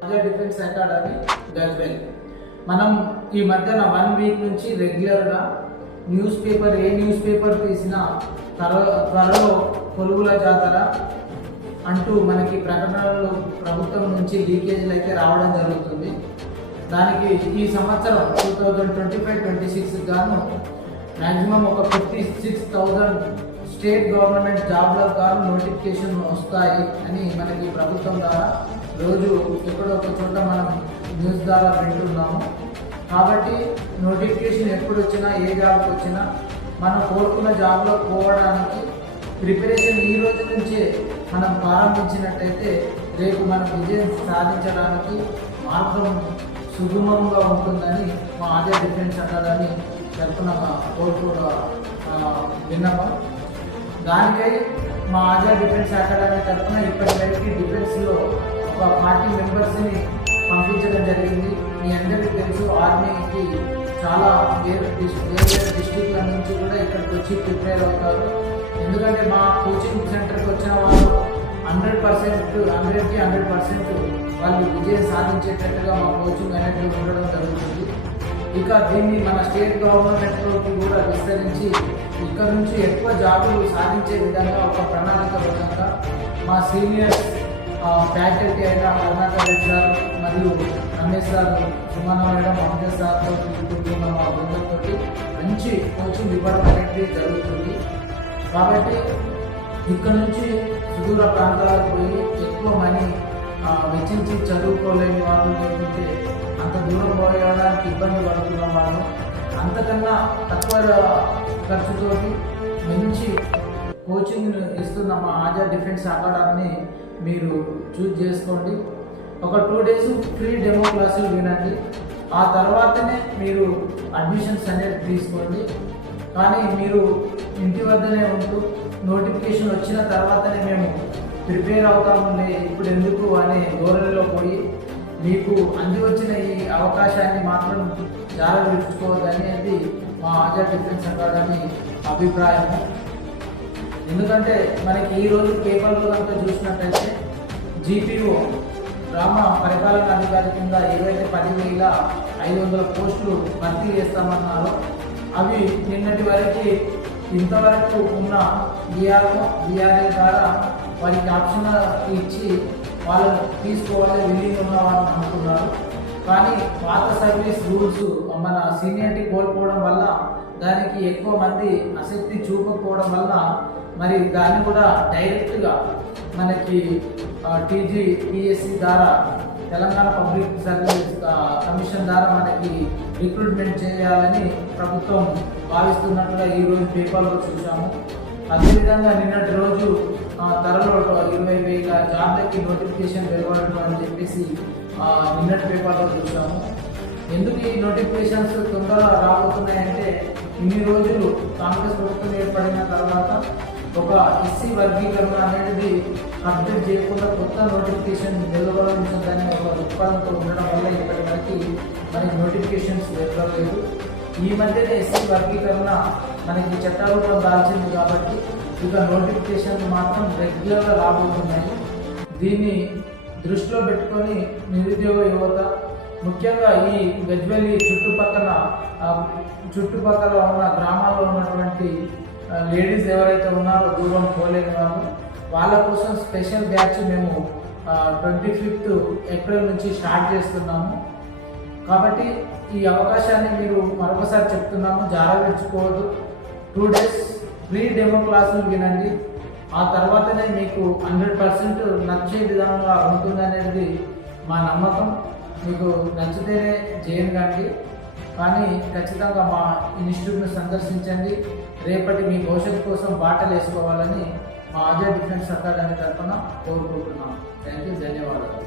రాజా defence academy Gajwel మనం ఈ మధ్యన వన్ వీక్ నుంచి రెగ్యులర్గా న్యూస్ పేపర్ ఏ న్యూస్ పేపర్ తీసినా త్వర త్వరలో కొలువుల జాతర అంటూ మనకి ప్రకటనలు ప్రభుత్వం నుంచి లీకేజీలు అయితే రావడం జరుగుతుంది. దానికి ఈ సంవత్సరం two thousand twenty five twenty six గాను మ్యాక్సిమం ఒక fifty six thousand state government జాబ్లకు గాను నోటిఫికేషన్ వస్తాయి అని మనకి ప్రభుత్వం ద్వారా రోజు ఎక్కడో ఒక చోట మనం న్యూస్ ద్వారా వింటున్నాము. కాబట్టి నోటిఫికేషన్ ఎప్పుడు వచ్చినా ఏ జాబ్కి వచ్చినా మనం కోరుకున్న జాబ్లో పోవడానికి ప్రిపరేషన్ ఈ రోజు నుంచే మనం ప్రారంభించినట్టయితే రేపు మనం విజయం సాధించడానికి మార్గం సుగమంగా ఉంటుందని మా ఆదే డిఫెన్స్ అకాడమీ తరఫున కోరుకున్న విన్నపం. దానికై మా ఆర్య డిఫెన్స్ అకాడమీ తరఫున ఇప్పటివరకు డిఫెన్స్లో ఒక ఫార్టీ మెంబర్స్ని పంపించడం జరిగింది. మీ అందరికీ తెలుసు ఆర్మీకి చాలా వేరే వేరే డిస్టిక్ల నుంచి కూడా ఇక్కడికి వచ్చి ప్రిపేర్ అవుతారు. ఎందుకంటే మా కోచింగ్ సెంటర్కి వచ్చిన వాళ్ళు హండ్రెడ్ పర్సెంట్ హండ్రెడ్కి హండ్రెడ్ పర్సెంట్ వాళ్ళు విజయం సాధించేటట్టుగా మా కోచింగ్ అనేది ఉండడం జరుగుతుంది. ఇక దీన్ని మన స్టేట్ గవర్నమెంట్లోకి కూడా విస్తరించి ఇక్కడ నుంచి ఎక్కువ జాబులు సాధించే విధంగా ఒక ప్రణాళికబద్ధంగా మా సీనియర్స్ ఫ్యాకల్టీ అయిన కర్ణాటక సార్ మరియు రమేష్ సార్ సుమన మేడం సార్తో తీసుకుంటున్న మా బృందంతో మంచి కోచింగ్ ఇవ్వడం అనేది జరుగుతుంది. కాబట్టి ఇక్కడ నుంచి సుదూర ప్రాంతాలకు పోయి ఎక్కువ మనీ వెచ్చించి చదువుకోలేని వాళ్ళు లేకుంటే అంత దూరం పోయడానికి ఇబ్బంది పడుతున్న వాళ్ళు అంతకన్నా తక్కువ ఖర్చుతోటి మంచి కోచింగ్ ఇస్తున్న మా ఆజా డిఫెన్స్ అకాడమీని మీరు చూజ్ చేసుకోండి. ఒక టూ డేస్ ఫ్రీ డెమో క్లాసులు వినండి. ఆ తర్వాతనే మీరు అడ్మిషన్స్ అనేది తీసుకోండి. కానీ మీరు ఇంటి వద్దనే ఉంటూ నోటిఫికేషన్ వచ్చిన తర్వాతనే మేము ప్రిపేర్ అవుతాములే ఇప్పుడు ఎందుకు అనే ధోరణిలో పోయి మీకు అంది వచ్చిన ఈ అవకాశాన్ని మాత్రం జాగ్రత్త అనేది మా ఆజాద్ డిఫెన్స్ అకాడమీ అభిప్రాయము. ఎందుకంటే మనకి ఈ రోజు పేపర్లో కనుక చూసినట్టయితే జీపీఓ గ్రామ పరిపాలన అధికారి కింద ఏవైతే పదివేల ఐదు వందల పోస్టులు భర్తీ చేస్తామన్నారో అవి నిన్నటి వరకు ఇంతవరకు ఉన్న బీఆర్ఓ బీఆర్ఏ ద్వారా వారికి ఆప్షన్ ఇచ్చి వాళ్ళని తీసుకోవాలి వెళ్ళి ఉన్న వాళ్ళని అనుకున్నారు. కానీ పాత సర్వీస్ రూల్స్ మన సీనియారిటీ కోల్పోవడం వల్ల దానికి ఎక్కువ మంది ఆసక్తి చూపకపోవడం వల్ల మరి దాన్ని కూడా డైరెక్ట్గా మనకి టీజీ పిఎస్సి ద్వారా తెలంగాణ పబ్లిక్ సర్వీస్ కమిషన్ ద్వారా మనకి రిక్రూట్మెంట్ చేయాలని ప్రభుత్వం భావిస్తున్నట్టుగా ఈరోజు పేపర్లో చూసాము అదేవిధంగా నిన్నటి రోజు ఆ, త్వరలో ఇరవై వేల జాబ్లకి నోటిఫికేషన్ వెలువడటం అని చెప్పేసి నిన్నటి పేపర్లో చూసాము. ఎందుకు ఈ నోటిఫికేషన్స్ తొందరగా రాబోతున్నాయంటే ఇన్ని రోజులు కాంగ్రెస్ ప్రభుత్వం ఏర్పడిన తర్వాత ఒక ఎస్సీ వర్గీకరణ అనేది కంప్లీట్ చేయకుండా కొత్త నోటిఫికేషన్ వెలువడించదని ఒక దృక్పథంతో ఉండడం వల్ల ఇప్పటి వరకు మనకి నోటిఫికేషన్స్ వెలువలేదు ఈ మధ్యనే ఎస్సీ వర్గీకరణ మనకి చట్టారూపం దాల్చింది కాబట్టి ఇక నోటిఫికేషన్ మాత్రం రెగ్యులర్గా రాబోతున్నాయి. దీన్ని దృష్టిలో పెట్టుకొని నిరుద్యోగ యువత ముఖ్యంగా ఈ గజ్వెల్లి చుట్టుపక్కల చుట్టుపక్కల ఉన్న గ్రామాల్లో ఉన్నటువంటి లేడీస్ ఎవరైతే ఉన్నారో దూరం పోలేని వాళ్ళు వాళ్ళ కోసం స్పెషల్ బ్యాచ్ మేము ట్వంటీ ఫిఫ్త్ ఏప్రిల్ నుంచి స్టార్ట్ చేస్తున్నాము. కాబట్టి ఈ అవకాశాన్ని మీరు మరొకసారి చెప్తున్నాము జారవిడ్చుకోవద్దు టూ డేస్ ఫ్రీ డెమో క్లాసులు వినండి. ఆ తర్వాతనే మీకు హండ్రెడ్ పర్సెంట్ నచ్చే విధంగా ఉంటుందనేది మా నమ్మకం. మీకు నచ్చితేనే చేయను కానీ కానీ ఖచ్చితంగా మా ఇన్స్టిట్యూట్ను సందర్శించండి. రేపటి మీ భవిష్యత్తు కోసం బాటలు వేసుకోవాలని మా అజయ్ డిఫెన్స్ అకాడమీ తరఫున కోరుకుంటున్నాం. థ్యాంక్ యూ ధన్యవాదాలు.